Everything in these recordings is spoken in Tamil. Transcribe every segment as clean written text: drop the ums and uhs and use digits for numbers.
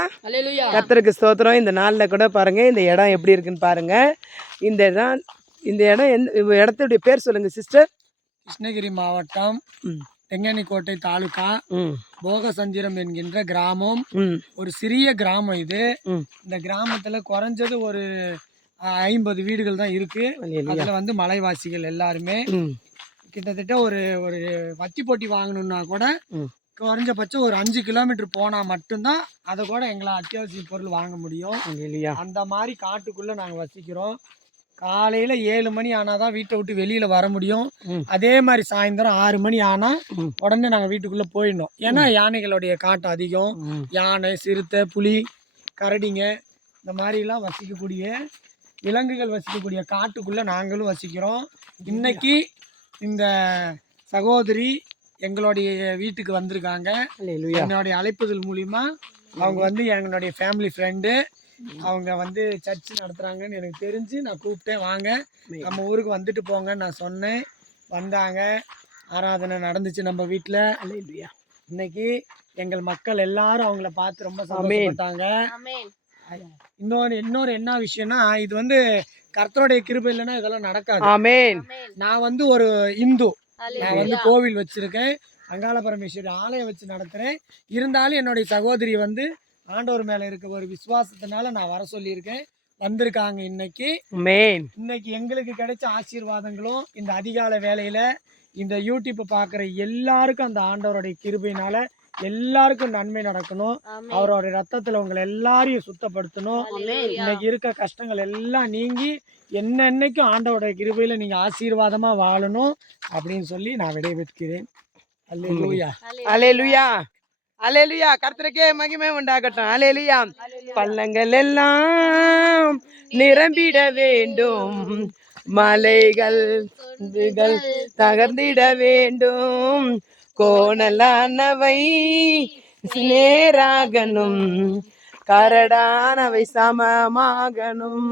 கர்த்தருக்கு ஸ்தோத்திரம். இந்த நாளில் கூட பாருங்க இந்த இடம் எப்படி இருக்குன்னு பாருங்க. இந்த இடம் இடத்துடைய பேர் சொல்லுங்க சிஸ்டர். கிருஷ்ணகிரி மாவட்டம் தெங்கனிக்கோட்டை தாலுகா போகசந்திரம் என்கின்ற கிராமம். ஒரு சிறிய கிராமம் இது. இந்த கிராமத்துல குறைஞ்சது ஒரு 50 வீடுகள் தான் இருக்கு. அதுல வந்து மலைவாசிகள் எல்லாருமே. கிட்டத்தட்ட ஒரு ஒரு வத்தி போட்டி வாங்கணும்னா கூட குறைஞ்சபட்சம் ஒரு 5 கிலோமீட்டர் போனா மட்டும்தான் அதை கூட எங்களால் அத்தியாவசிய பொருள் வாங்க முடியும். அந்த மாதிரி காட்டுக்குள்ள நாங்கள் வசிக்கிறோம். காலையில 7 மணி ஆனாதான் வீட்டை விட்டு வெளியில வர முடியும். அதே மாதிரி சாயந்தரம் 6 மணி ஆனா உடனே நாங்கள் வீட்டுக்குள்ள போயிடணும். ஏன்னா யானைகளுடைய காட்டு அதிகம். யானை, சிறுத்தை, புலி, கரடிங்க இந்த மாதிரிலாம் வசிக்கக்கூடிய விலங்குகள் வசிக்கக்கூடிய காட்டுக்குள்ள நாங்களும் வசிக்கிறோம். இன்னைக்கு இந்த சகோதரி எங்களுடைய வீட்டுக்கு வந்திருக்காங்க. என்னுடைய அழைப்புதல் மூலிமா அவங்க வந்து எங்களுடைய ஃபேமிலி ஃப்ரெண்டு. அவங்க வந்து சர்ச் நடத்துகிறாங்கன்னு எனக்கு தெரிஞ்சு நான் கூப்பிட்டேன், வாங்க நம்ம ஊருக்கு வந்துட்டு போங்கன்னு நான் சொன்னேன். வந்தாங்க, ஆராதனை நடந்துச்சு நம்ம வீட்டில். இன்னைக்கு எங்கள் மக்கள் எல்லாரும் அவங்கள பார்த்து ரொம்ப சந்தோஷப்பட்டாங்க. இன்னொரு என்ன விஷயம்னா, இது வந்து கர்த்தருடைய கிருபை இல்லைன்னா இதெல்லாம் நடக்காது. நான் வந்து ஒரு இந்து, நான் வந்து கோவில் வச்சிருக்கேன், அங்காள பரமேஸ்வரி ஆலயம் வச்சு நடத்துகிறேன். இருந்தாலும் என்னுடைய சகோதரி வந்து ஆண்டவர் மேல இருக்க ஒரு விசுவாசத்தினால நான் வர சொல்லியிருக்கேன். வந்திருக்காங்க. இன்னைக்கு எங்களுக்கு கிடைச்ச ஆசீர்வாதங்களும் இந்த அதிகால வேலையில இந்த யூடியூப் பார்க்குற எல்லாருக்கும் அந்த ஆண்டவருடைய கிருபையினால எல்லாருக்கும் நன்மை நடக்கணும். அவருடைய ரத்தத்துல உங்களை எல்லாரையும் சுத்தப்படுத்தணும். இன்னைக்கு இருக்க கஷ்டங்கள் எல்லாம் நீங்கி என்னன்னைக்கும் ஆண்டவருடைய கிருபையில நீங்க ஆசீர்வாதமா வாழணும் அப்படின்னு சொல்லி நான் விடைபெறுகிறேன். அல்லேலூயா, அல்லேலூயா, அல்லேலூயா. கர்த்தருக்கே மகிமை உண்டாகட்டும். அல்லேலூயா. பள்ளங்கள் எல்லாம் நிரம்பிட வேண்டும், மலைகள் தகர்ந்திட வேண்டும், கோணலானவை நேராகணும், கரடானவை சமமாகணும்.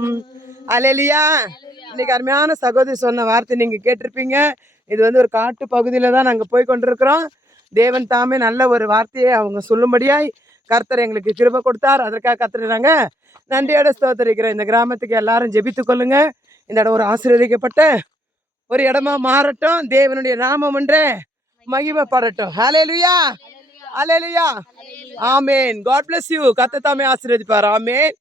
அல்லேலூயா. இன்னைக்கு அருமையான சகோதரி சொன்ன வார்த்தை நீங்க கேட்டிருப்பீங்க. இது வந்து ஒரு காட்டு பகுதியில தான் நாங்க போய் கொண்டிருக்கிறோம். தேவன் தாமே நல்ல ஒரு வார்த்தையை அவங்க சொல்லும்படியாய் கர்த்தர் எங்களுக்கு கிருபை கொடுத்தார். அதற்காக கர்த்தரை நாங்க நன்றியோட ஸ்தோத்திரிக்கிறோம். இந்த கிராமத்துக்கு எல்லாரும் ஜெபித்து கொள்ளுங்க. இந்த இடம் ஒரு ஆசீர்வதிக்கப்பட்ட ஒரு இடமா மாறட்டும். தேவனுடைய நாமம் ஒன்றே மகிமைப்படட்டும். ஹல்லேலூயா, ஹல்லேலூயா, ஆமென். God bless you. கர்த்தர் தாமே ஆசீர்வதிப்பார். ஆமென்.